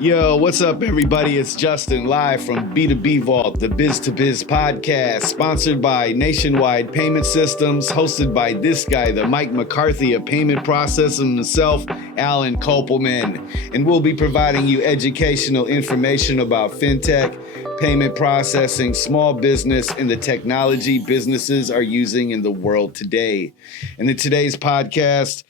Yo, what's up, everybody? It's Justin live from B2B Vault, the Biz to Biz podcast, sponsored by Nationwide Payment Systems, hosted by this guy, the Mike McCarthy of payment processing himself, Alan Kopelman. And we'll be providing you educational information about fintech, payment processing, small business, and the technology businesses are using in the world today. And in today's podcast,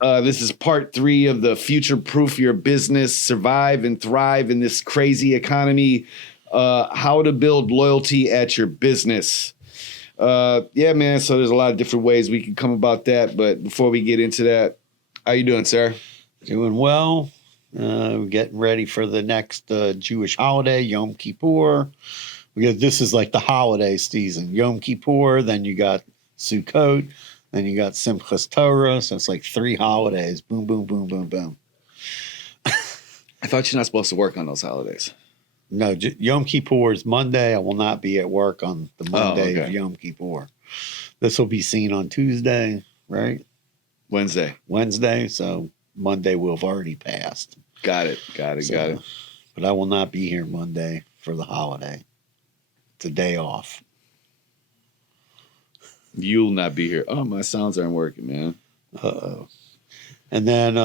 this is part 3 of the Future-Proof Your Business, Survive and Thrive in this crazy economy, how to build loyalty at your business. Yeah, man, so there's a lot of different ways we can come about that. But before we get into that, how you doing, sir? Doing well. We're getting ready for the next Jewish holiday, Yom Kippur. Because this is like the holiday season. Yom Kippur, then you got Sukkot. Then you got Simchas Torah, so it's like 3 holidays. Boom, boom, boom, boom, boom. I thought you're not supposed to work on those holidays. No, Yom Kippur is Monday. I will not be at work on the Monday of Yom Kippur. This will be seen on Tuesday, right? Wednesday. So Monday will have already passed. Got it. But I will not be here Monday for the holiday. It's a day off. You'll not be here. Oh, my sounds aren't working, man. Uh-oh. And then,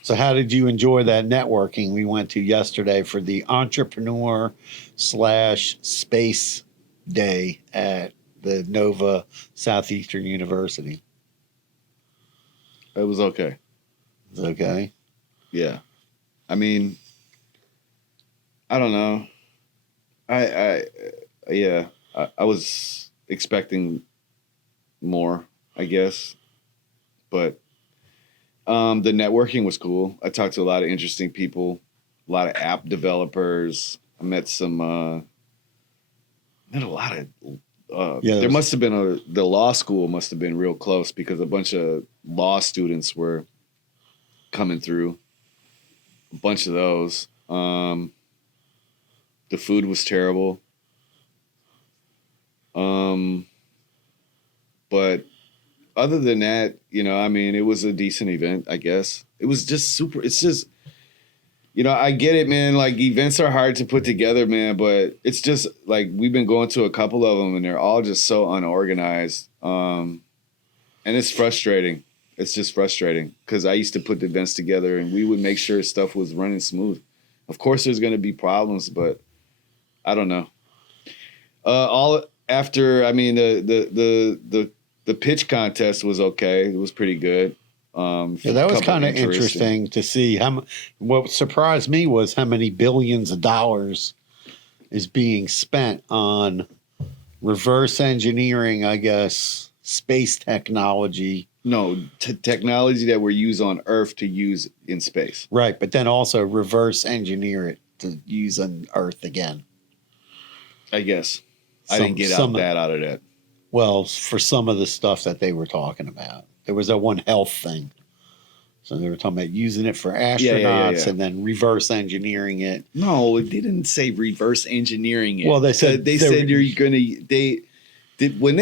so how did you enjoy that networking we went to yesterday for the Entrepreneur/Space Day at the Nova Southeastern University? It was okay. It's okay? Yeah. I mean, I don't know. I was expecting more, I guess, but the networking was cool. I talked to a lot of interesting people, a lot of app developers. I met a lot of there must have been the law school must have been real close because a bunch of law students were coming through, a bunch of those. The food was terrible. But other than that, I mean, it was a decent event, I guess. It was just it's just, I get it, man. Like, events are hard to put together, man, but it's just like, we've been going to a couple of them and they're all just so unorganized. And it's frustrating. It's just frustrating because I used to put the events together and we would make sure stuff was running smooth. Of course, there's going to be problems, but I don't know. After, I mean, the pitch contest was okay. It was pretty good. That was kind of interesting to see. What surprised me was how many billions of dollars is being spent on reverse engineering, I guess, space technology. No, technology that we're used on Earth to use in space. Right, but then also reverse engineer it to use on Earth again. I guess. I didn't get that out of that. Well, for some of the stuff that they were talking about. There was that one health thing. So they were talking about using it for astronauts and then reverse engineering it. No, they didn't say reverse engineering it. Well, they said you're going to when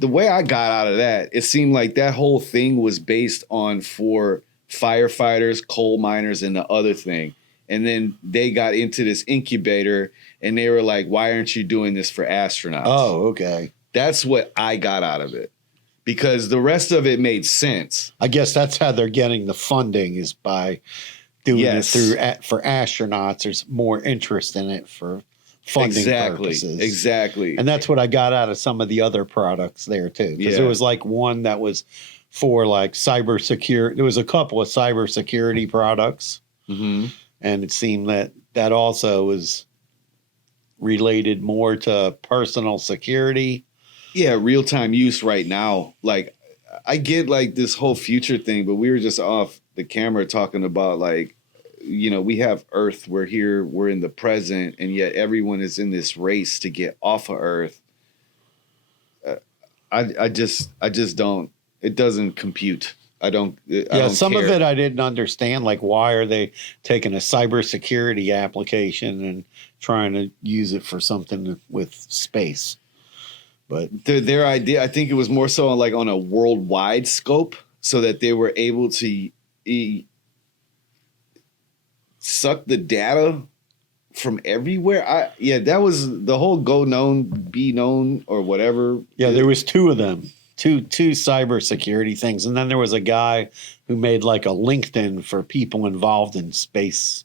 the way I got out of that, it seemed like that whole thing was based on for firefighters, coal miners, and the other thing. And then they got into this incubator and they were like, why aren't you doing this for astronauts? Oh, okay. That's what I got out of it because the rest of it made sense. I guess that's how they're getting the funding is by doing it for astronauts. There's more interest in it for funding purposes. Exactly. And that's what I got out of some of the other products there too. Because there was like one that was for like cybersecurity. There was a couple of cybersecurity products. Mm-hmm. And it seemed that also was related more to personal security. Yeah, real-time use right now. Like, I get like this whole future thing, but we were just off the camera talking about like, we have Earth, we're here, we're in the present, and yet everyone is in this race to get off of Earth. I just don't, it doesn't compute. I don't some care. of it I didn't understand. Like, why are they taking a cybersecurity application and trying to use it for something with space? But their idea, I think it was more so on a worldwide scope, so that they were able to suck the data from everywhere. That was the whole go known, be known, or whatever. Yeah, there was two of them, two cybersecurity things, and then there was a guy who made like a LinkedIn for people involved in space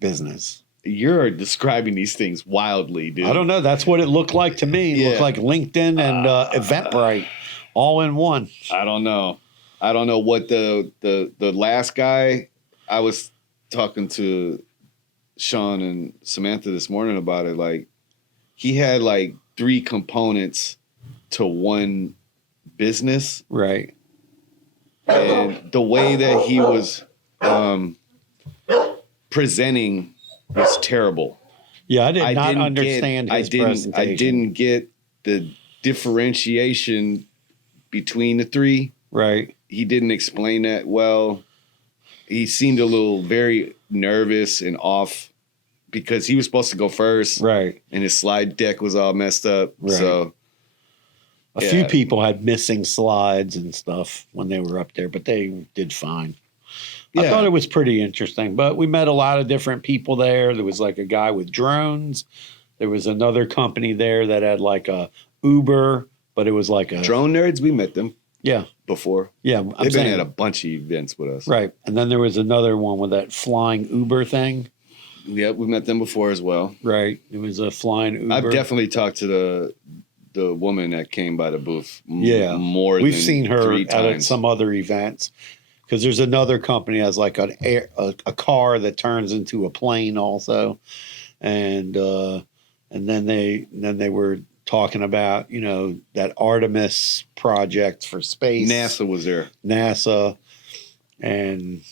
business. You're describing these things wildly, dude. I don't know. That's what it looked like to me. It looked like LinkedIn and Eventbrite all in one. I don't know what the last guy. I was talking to Sean and Samantha this morning about it. Like, he had like 3 components to one business, right? And the way that he was presenting was terrible. Yeah, I did not understand his presentation. I didn't get the differentiation between the 3. Right. He didn't explain that well. He seemed a little very nervous and off because he was supposed to go first. Right. And his slide deck was all messed up. Right. So a few people had missing slides and stuff when they were up there, but they did fine. Yeah. I thought it was pretty interesting, but we met a lot of different people there. There was like a guy with drones. There was another company there that had like a Uber, but it was like a Drone Nerds. We met them. Yeah. Before. Yeah. They've been at a bunch of events with us. Right. And then there was another one with that flying Uber thing. Yeah, we met them before as well. Right. It was a flying Uber. I've definitely talked to the woman that came by the booth. Yeah. We've seen her at some other events. Because there's another company that has like a car that turns into a plane also, and then they were talking about that Artemis project for space. NASA was there. NASA, and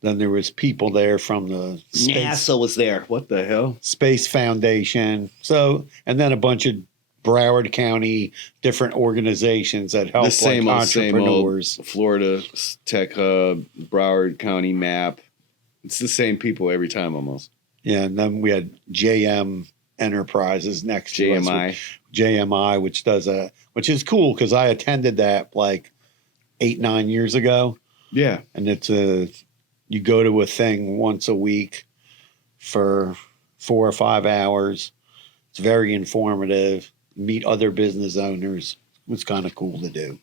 then there was people there from the NASA was there. What the hell? Space Foundation. So, and then a bunch of Broward County, different organizations that help entrepreneurs. Same old Florida Tech Hub, Broward County Map. It's the same people every time almost. Yeah, and then we had JM Enterprises next to us. JMI, which is cool because I attended that like 8-9 years ago. Yeah, and it's you go to a thing once a week for 4 or 5 hours. It's very informative. Meet other business owners. It was kind of cool to do.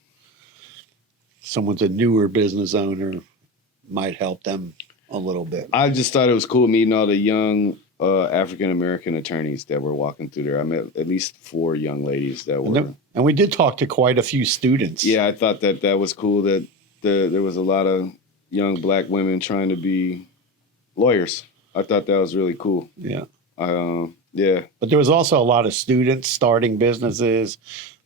Someone's a newer business owner, might help them a little bit. I just thought it was cool meeting all the young African-American attorneys that were walking through there. I met at least 4 young ladies that were. And we did talk to quite a few students. Yeah, I thought that was cool that there was a lot of young black women trying to be lawyers. I thought that was really cool. Yeah. Yeah. But there was also a lot of students starting businesses,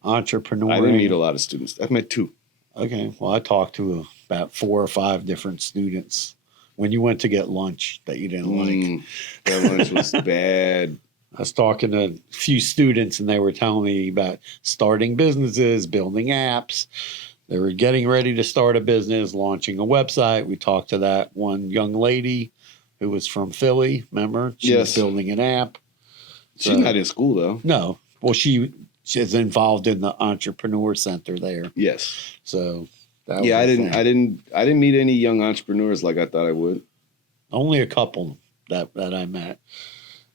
entrepreneurs. I didn't meet a lot of students. I met 2. Okay. Well, I talked to about 4 or 5 different students when you went to get lunch that you didn't like. That lunch was bad. I was talking to a few students and they were telling me about starting businesses, building apps. They were getting ready to start a business, launching a website. We talked to that one young lady who was from Philly. Remember? She was building an app. She's not in school, though. No. Well, she's involved in the entrepreneur center there. Yes. So that was I didn't meet any young entrepreneurs like I thought I would. Only a couple that I met.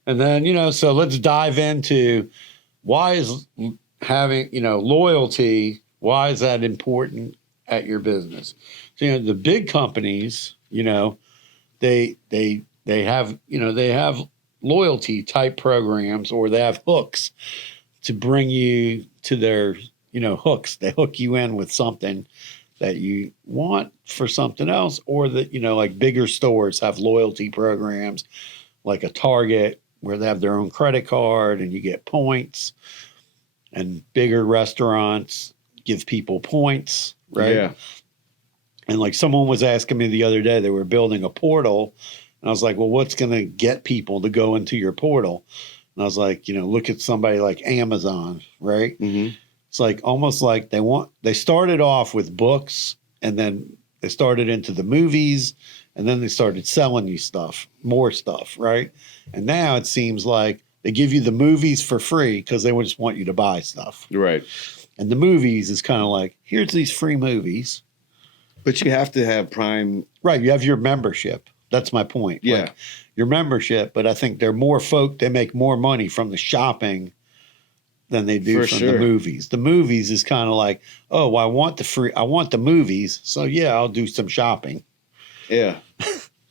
And then, so let's dive into why is having, loyalty, why is that important at your business? So, the big companies, they have loyalty type programs, or they have hooks to bring you to their, hooks. They hook you in with something that you want for something else, or that, like bigger stores have loyalty programs like a Target where they have their own credit card and you get points, and bigger restaurants give people points, right? Yeah. And like someone was asking me the other day, they were building a portal. And I was like, well, what's going to get people to go into your portal? And I was like, look at somebody like Amazon, right? Mm-hmm. It's like almost like they started off with books, and then they started into the movies, and then they started selling you more stuff, right? And now it seems like they give you the movies for free because they just want you to buy stuff. Right. And the movies is kind of like, here's these free movies. But you have to have Prime. Right. You have your membership. That's my point. Yeah. Like your membership, but I think they're more folk. They make more money from the shopping than they do from the movies. The movies is kind of like, oh, well, I want the movies. So yeah, I'll do some shopping. Yeah.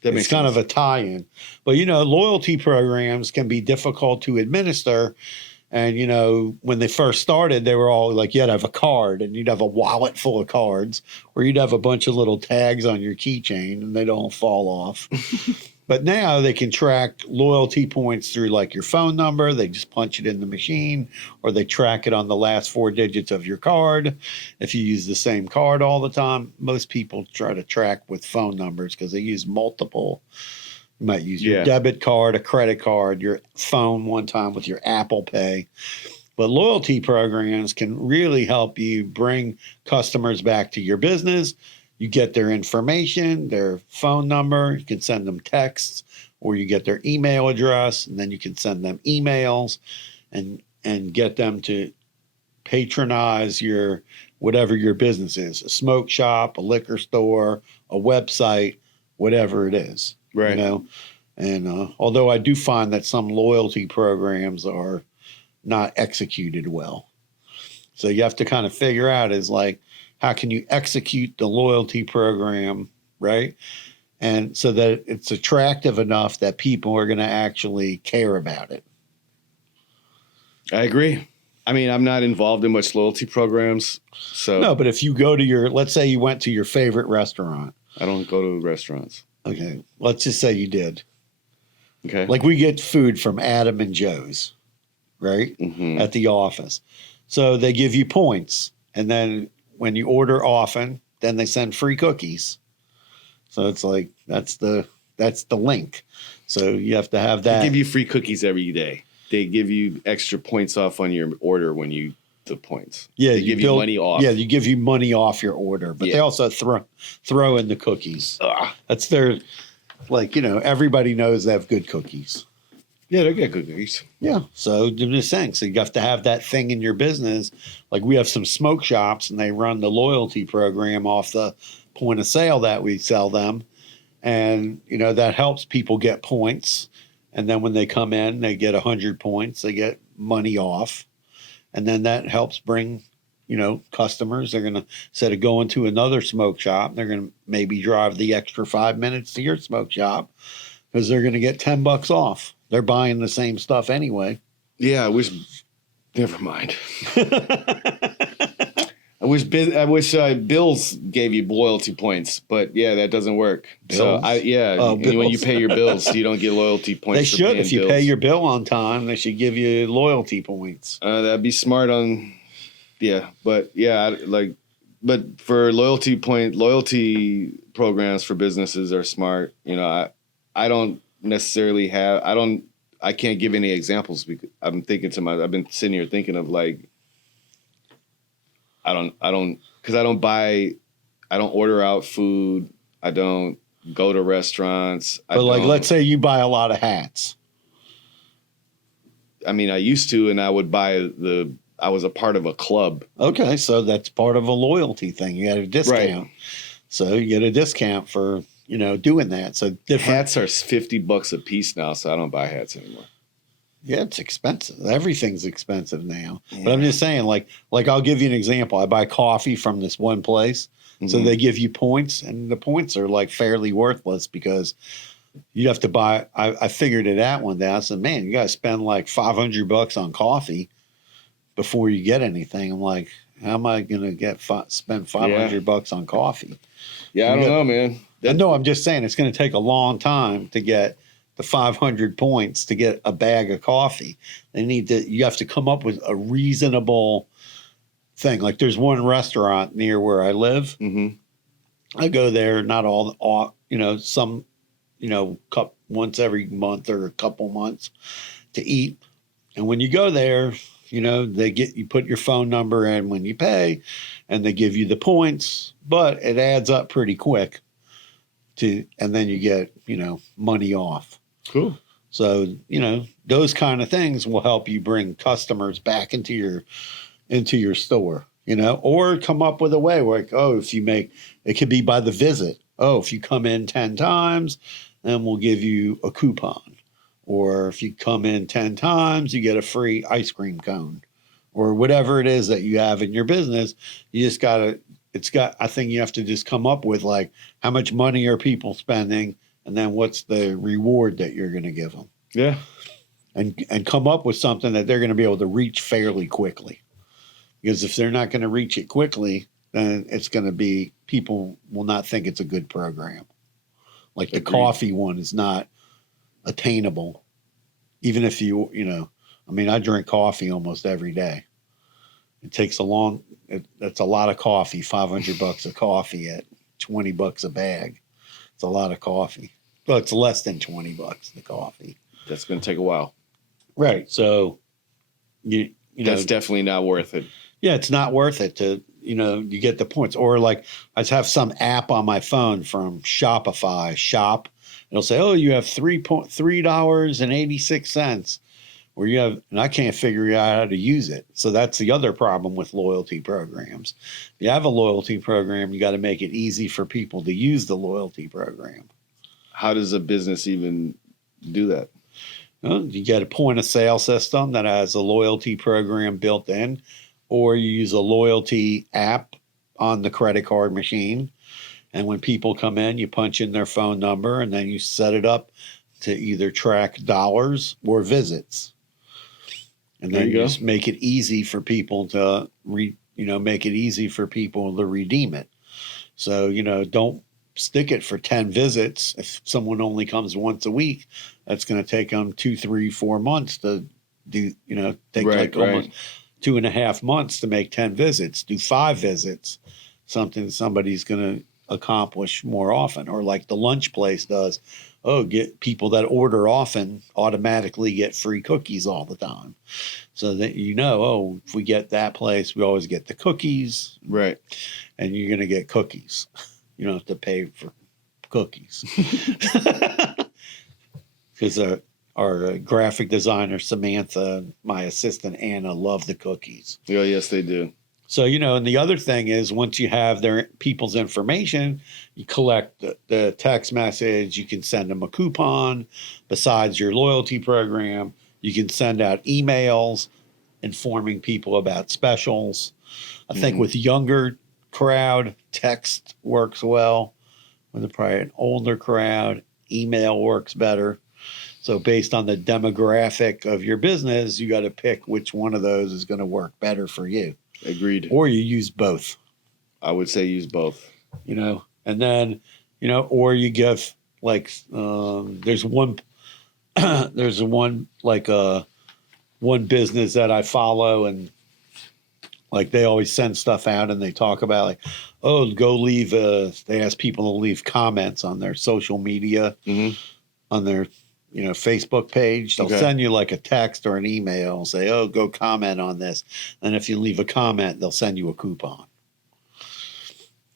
It's kind of a tie-in. But, loyalty programs can be difficult to administer. And, when they first started, they were all like, you'd have a card and you'd have a wallet full of cards, or you'd have a bunch of little tags on your keychain and they don't fall off. But now they can track loyalty points through like your phone number. They just punch it in the machine, or they track it on the last 4 digits of your card. If you use the same card all the time, most people try to track with phone numbers because they use multiple. You might use your debit card, a credit card, your phone one time with your Apple Pay. But loyalty programs can really help you bring customers back to your business. You get their information, their phone number, you can send them texts, or you get their email address, and then you can send them emails and get them to patronize your whatever your business is, a smoke shop, a liquor store, a website, whatever it is. Right. And although I do find that some loyalty programs are not executed well. So you have to kind of figure out is like, how can you execute the loyalty program, right? And so that it's attractive enough that people are going to actually care about it. I agree. I mean, I'm not involved in much loyalty programs. So no, but if you go to let's say you went to your favorite restaurant. I don't go to restaurants. Okay. Let's just say you did. Okay. Like we get food from Adam and Joe's, right? Mm-hmm. At the office. So they give you points. And then when you order often, then they send free cookies. So it's like, that's the link. So you have to have that. They give you free cookies every day. They give you extra points off on your order when you the points. Yeah, they give you money off. Yeah, you give you money off your order, but they also throw in the cookies. That's their, like, everybody knows they have good cookies. Yeah, they're good cookies. Yeah, so I'm just saying. So you have to have that thing in your business. Like we have some smoke shops, and they run the loyalty program off the point of sale that we sell them, and that helps people get points. And then when they come in, they get 100 points. They get money off. And then that helps bring, customers. They're going to, instead of going to another smoke shop, they're going to maybe drive the extra 5 minutes to your smoke shop because they're going to get $10 off. They're buying the same stuff anyway. Yeah, I wish. Never mind. I wish Bills gave you loyalty points, but yeah, that doesn't work. Bills? So when you pay your bills, you don't get loyalty points. They should. If you pay your bill on time, they should give you loyalty points. That'd be smart on. Yeah, but but for loyalty programs for businesses are smart. I don't necessarily have. I can't give any examples because I've been sitting here thinking of like. I don't order out food. I don't go to restaurants. But let's say you buy a lot of hats. I mean, I used to, and I would buy I was a part of a club. Okay. So that's part of a loyalty thing. You get a discount. Right. So you get a discount for, doing that. So hats are $50 a piece now. So I don't buy hats anymore. Yeah, it's expensive. Everything's expensive now. Yeah. But I'm just saying, like I'll give you an example. I buy coffee from this one place. Mm-hmm. So they give you points, and the points are like fairly worthless because you have to buy. I figured it out one day. I said, man, you got to spend like $500 on coffee before you get anything. I'm like, how am I going to spend $500 on coffee? Yeah, I don't know, man. No, I'm just saying it's going to take a long time to get the 500 points to get a bag of coffee. You have to come up with a reasonable thing. Like there's one restaurant near where I live. Mm-hmm. I go there, not all, once every month or a couple months to eat. And when you go there, you put your phone number in when you pay and they give you the points, but it adds up pretty quick and then you get, money off. Cool. So, those kind of things will help you bring customers back into your store, or come up with a way where, it could be by the visit. Oh, if you come in 10 times, then we'll give you a coupon. Or if you come in 10 times, you get a free ice cream cone. Or whatever it is that you have in your business, you just I think you have to just come up with like how much money are people spending, and then what's the reward that you're going to give them. Yeah. And come up with something that they're going to be able to reach fairly quickly. Because if they're not going to reach it quickly, then it's going to be, people will not think it's a good program. Like the Agreed. coffee one is not attainable. Even if I drink coffee almost every day. It takes that's a lot of coffee, $500 of coffee at $20 a bag. It's a lot of coffee. Well, it's less than $20, the coffee. That's going to take a while. Right. So, that's definitely not worth it. Yeah, it's not worth it to, you get the points. Or like I have some app on my phone from Shopify Shop. It'll say, oh, you have $3.86. Where and I can't figure out how to use it. So that's the other problem with loyalty programs. If you have a loyalty program, you got to make it easy for people to use the loyalty program. How does a business even do that? Well, you get a point of sale system that has a loyalty program built in, or you use a loyalty app on the credit card machine. And when people come in, you punch in their phone number and then you set it up to either track dollars or visits. And then you just make it easy for people to redeem it. So, don't stick it for 10 visits. If someone only comes once a week, that's going to take them 2, 3, 4 months to do, almost 2.5 months to make 10 visits. Do 5 visits, something somebody's going to accomplish more often. Or like the lunch place does, get people that order often automatically get free cookies all the time. So that if we get that place, we always get the cookies. Right. And you're going to get cookies. You don't have to pay for cookies. Because our graphic designer, Samantha, and my assistant, Anna, love the cookies. Yeah, yes, they do. So, and the other thing is once you have their people's information, you collect the text message, you can send them a coupon. Besides your loyalty program, you can send out emails informing people about specials. I think with younger crowd, text works well. With probably an older crowd, email works better. So based on the demographic of your business, you got to pick which one of those is going to work better for you. Agreed. Or you use both. I would say use both. And then, or you give there's one one business that I follow, and like they always send stuff out and they talk about like, go leave they ask people to leave comments on their social media, on their Facebook page. They'll send you like a text or an email, say, go comment on this. And if you leave a comment, they'll send you a coupon.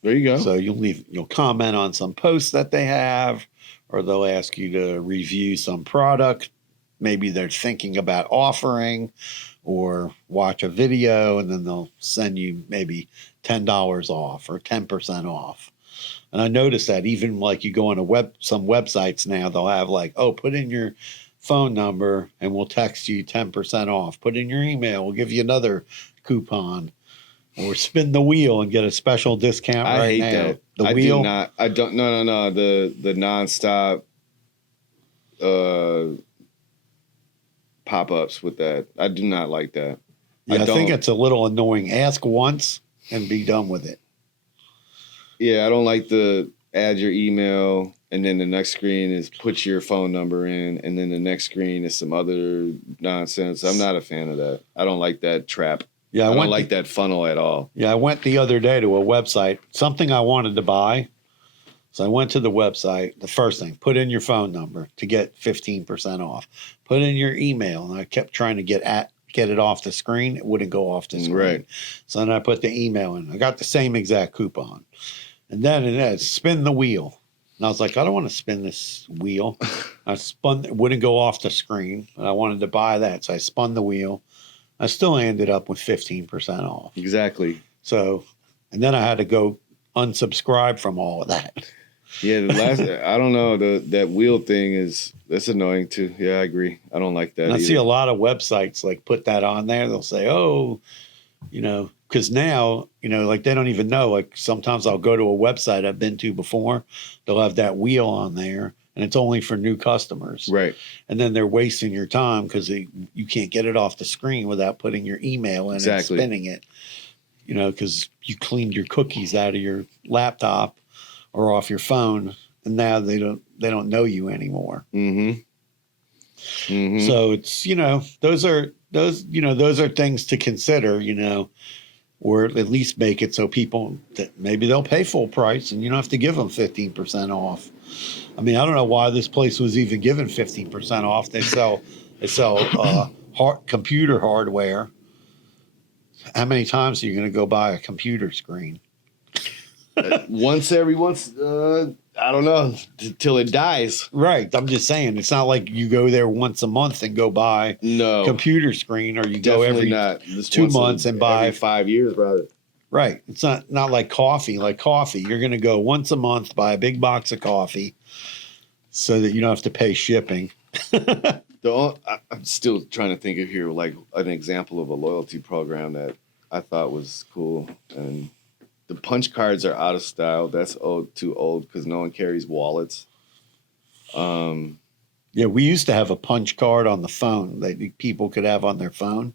There you go. So you'll comment on some posts that they have, or they'll ask you to review some product. Maybe they're thinking about offering, or watch a video, and then they'll send you maybe $10 off or 10% off. And I noticed that even like you go on some websites now, they'll have like, put in your phone number and we'll text you 10% off. Put in your email, we'll give you another coupon. Or spin the wheel and get a special discount I hate that. The I wheel? do not. I don't. No. The nonstop pop-ups with that. I do not like that. Yeah, I think it's a little annoying. Ask once and be done with it. Yeah, I don't like the add your email, and then the next screen is put your phone number in, and then the next screen is some other nonsense. I'm not a fan of that. I don't like that trap. Yeah, I don't like that funnel at all. Yeah, I went the other day to a website, something I wanted to buy. So I went to the website. The first thing, put in your phone number to get 15% off. Put in your email, and I kept trying to get it off the screen. It wouldn't go off the screen. Right. So then I put the email in. I got the same exact coupon. And then it had spin the wheel. And I was like, I don't want to spin this wheel. I spun, it wouldn't go off the screen. And I wanted to buy that. So I spun the wheel. I still ended up with 15% off. Exactly. So, and then I had to go unsubscribe from all of that. Yeah, the last I don't know, that wheel thing that's annoying too. Yeah, I agree. I don't like that. And I see either. a lot of websites like put that on there. They'll say, "Oh, because now, like they don't even know. Like sometimes I'll go to a website I've been to before. They'll have that wheel on there, and it's only for new customers. Right. And then they're wasting your time because you can't get it off the screen without putting your email in and spinning it. Because you cleaned your cookies out of your laptop or off your phone, and now they don't know you anymore. Mm-hmm. Mm-hmm. So it's those are things to consider. Or at least make it so people that maybe they'll pay full price and you don't have to give them 15% off. I mean, I don't know why this place was even given 15% off. They sell computer hardware. How many times are you going to go buy a computer screen? Once, I don't know, till it dies. Right. I'm just saying, it's not like you go there once a month and go buy computer screen, or you go every not. 2 months and buy every 5 years, rather. Right. It's not like coffee. Like coffee, you're going to go once a month, buy a big box of coffee so that you don't have to pay shipping. I'm still trying to think of here like an example of a loyalty program that I thought was cool. And the punch cards are out of style. That's too old because no one carries wallets. Yeah, we used to have a punch card on the phone that people could have on their phone.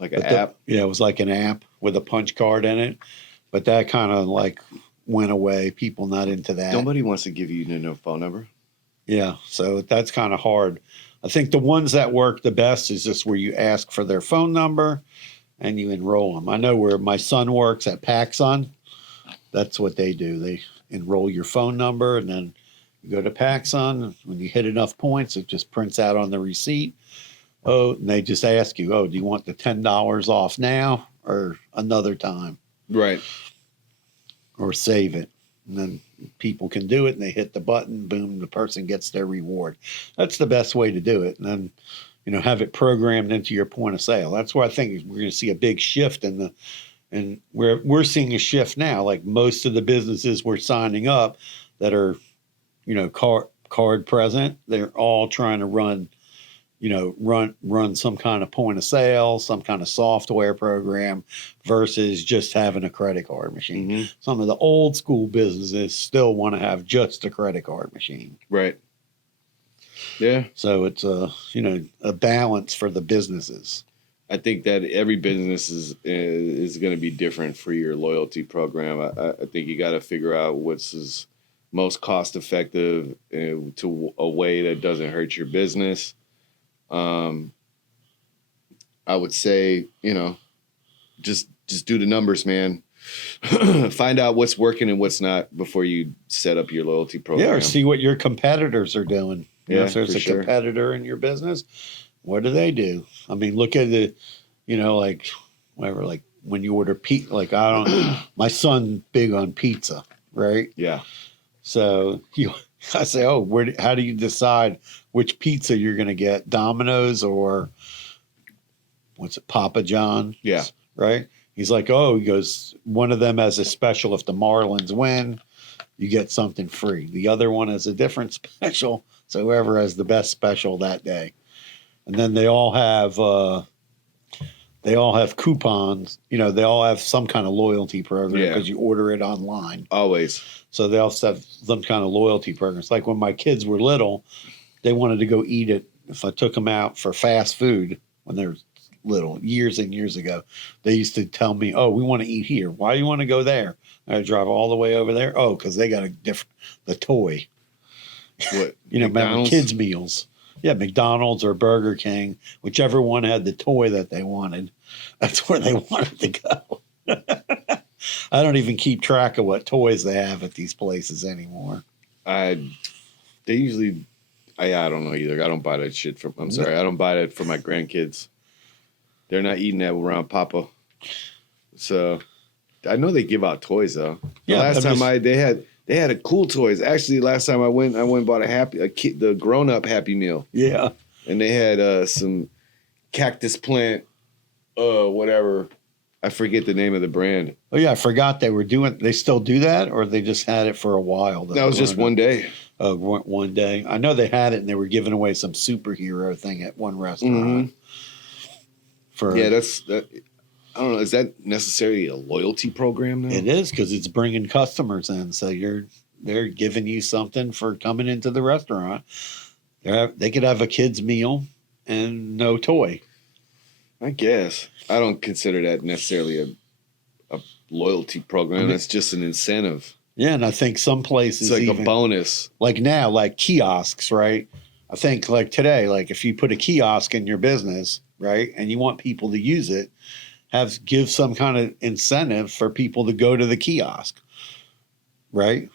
Like an app? Yeah, it was like an app with a punch card in it. But that kind of like went away. People not into that. Nobody wants to give you no phone number. Yeah, so that's kind of hard. I think the ones that work the best is just where you ask for their phone number and you enroll them. I know where my son works at PacSun. That's what they do. They enroll your phone number, and then you go to PacSun. When you hit enough points, it just prints out on the receipt. Oh, and they just ask you, do you want the $10 off now or another time? Right. Or save it. And then people can do it, and they hit the button, boom, the person gets their reward. That's the best way to do it. And then, have it programmed into your point of sale. That's where I think we're going to see a big shift and we're seeing a shift now. Like most of the businesses we're signing up that are, card present, they're all trying to run some kind of point of sale, some kind of software program versus just having a credit card machine. Mm-hmm. Some of the old school businesses still want to have just a credit card machine. Right. Yeah. So it's a balance for the businesses. I think that every business is going to be different for your loyalty program. I think you got to figure out what's most cost effective to a way that doesn't hurt your business. I would say, just do the numbers, man. Find out what's working and what's not before you set up your loyalty program. Yeah, or see what your competitors are doing. If there's a competitor in your business, what do they do? I mean, look at the, like whatever, like when you order pizza, like my son's big on pizza, right? Yeah. So I say, how do you decide which pizza you're going to get? Domino's or what's it, Papa John's? Yeah. Right? He's like, he goes, one of them has a special. If the Marlins win, you get something free. The other one has a different special. So whoever has the best special that day. And then they all have coupons. They all have some kind of loyalty program because you order it online. Always. So they also have some kind of loyalty programs. Like when my kids were little, they wanted to go eat it. If I took them out for fast food when they were little, years and years ago, they used to tell me, we want to eat here. Why do you want to go there? I drive all the way over there. Because they got the toy. What? Remember kids' meals. Yeah, McDonald's or Burger King, whichever one had the toy that they wanted. That's where they wanted to go. I don't even keep track of what toys they have at these places anymore. They usually, I don't know either. I don't buy that shit I don't buy that for my grandkids. They're not eating that around Papa. So I know they give out toys though. Last time they had a cool toys. Actually, last time I went and bought the grown up Happy Meal. Yeah. And they had some cactus plant, whatever, I forget the name of the brand. Oh yeah, I forgot they still do that, or they just had it for a while. That was just one day. Oh, one day. I know they had it, and they were giving away some superhero thing at one restaurant. Mm-hmm. I don't know. Is that necessarily a loyalty program now? It is, because it's bringing customers in. So they're giving you something for coming into the restaurant. They could have a kid's meal and no toy. I guess. I don't consider that necessarily a loyalty program. It's just an incentive. Yeah, and I think some places it's like a bonus. Like now, like kiosks, right? I think like today, like if you put a kiosk in your business, right, and you want people to use it, give some kind of incentive for people to go to the kiosk, right?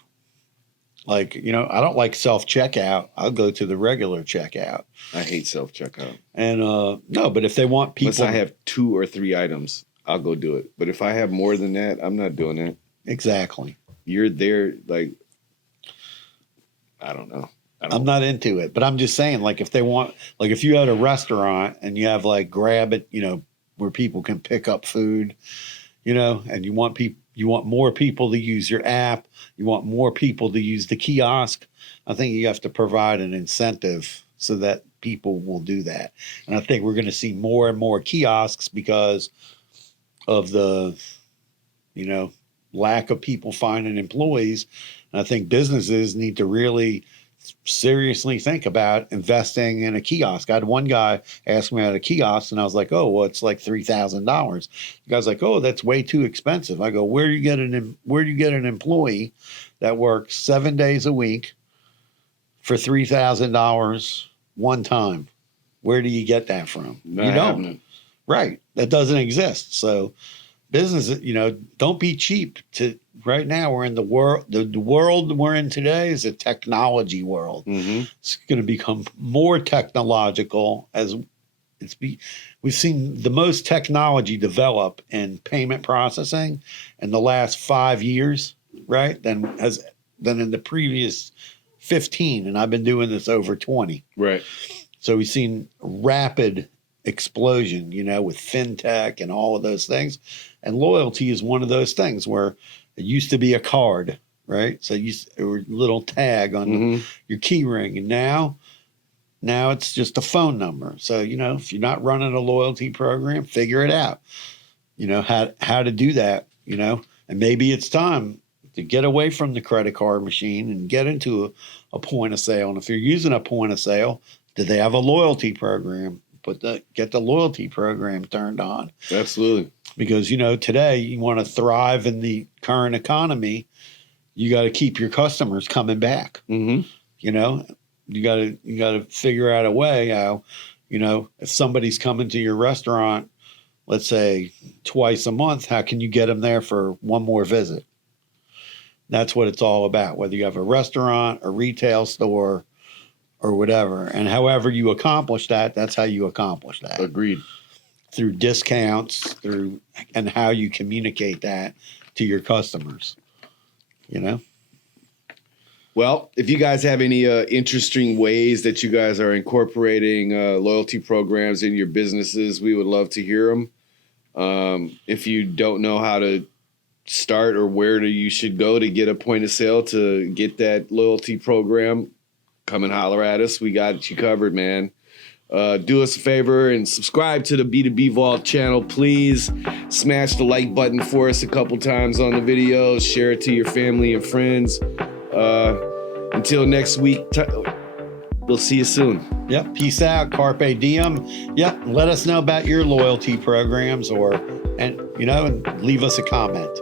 Like, I don't like self-checkout. I'll go to the regular checkout. I hate self-checkout. And no, but if they want people... Unless I have 2 or 3 items, I'll go do it. But if I have more than that, I'm not doing that. Exactly. You're there, like, I don't know. I'm not into it. But I'm just saying, like, if they want... Like, if you had a restaurant and you have, like, grab it, where people can pick up food, and you want more people to use your app, you want more people to use the kiosk, I think you have to provide an incentive so that people will do that. And I think we're going to see more and more kiosks because of the, lack of people finding employees. And I think businesses need to really seriously think about investing in a kiosk. I had one guy ask me about a kiosk, and I was like, "Oh, well, it's like $3,000." The guy's like, "Oh, that's way too expensive." I go, "Where do you get an employee that works 7 days a week for $3,000 one time? Where do you get that from? You don't, happening. Right? That doesn't exist." So, business, don't be cheap. Right now, we're in the world. The world we're in today is a technology world. Mm-hmm. It's going to become more technological as we've seen the most technology develop in payment processing in the last 5 years, right? Than in the previous 15, and I've been doing this over 20. Right. So we've seen rapid explosion, with fintech and all of those things, and loyalty is one of those things where it used to be a card, right? So it was a little tag on your key ring, and now it's just a phone number. So if you're not running a loyalty program, figure it out. How to do that. And maybe it's time to get away from the credit card machine and get into a point of sale. And if you're using a point of sale, do they have a loyalty program? Get the loyalty program turned on. Absolutely. Because, today you want to thrive in the current economy, you got to keep your customers coming back. Mm-hmm. You got to figure out a way how, if somebody's coming to your restaurant, let's say twice a month, how can you get them there for one more visit? That's what it's all about, whether you have a restaurant, a retail store, or whatever. And however you accomplish that, that's how you accomplish that. Agreed. Through discounts, and how you communicate that to your customers, Well, if you guys have any interesting ways that you guys are incorporating loyalty programs in your businesses, we would love to hear them. If you don't know how to start or where you should go to get a point of sale to get that loyalty program, come and holler at us. We got you covered, man. Do us a favor and subscribe to the B2B Vault channel, please. Smash the like button for us a couple times on the videos. Share it to your family and friends. Until next week, we'll see you soon. Yep. Peace out. Carpe diem. Yep. Let us know about your loyalty programs and leave us a comment.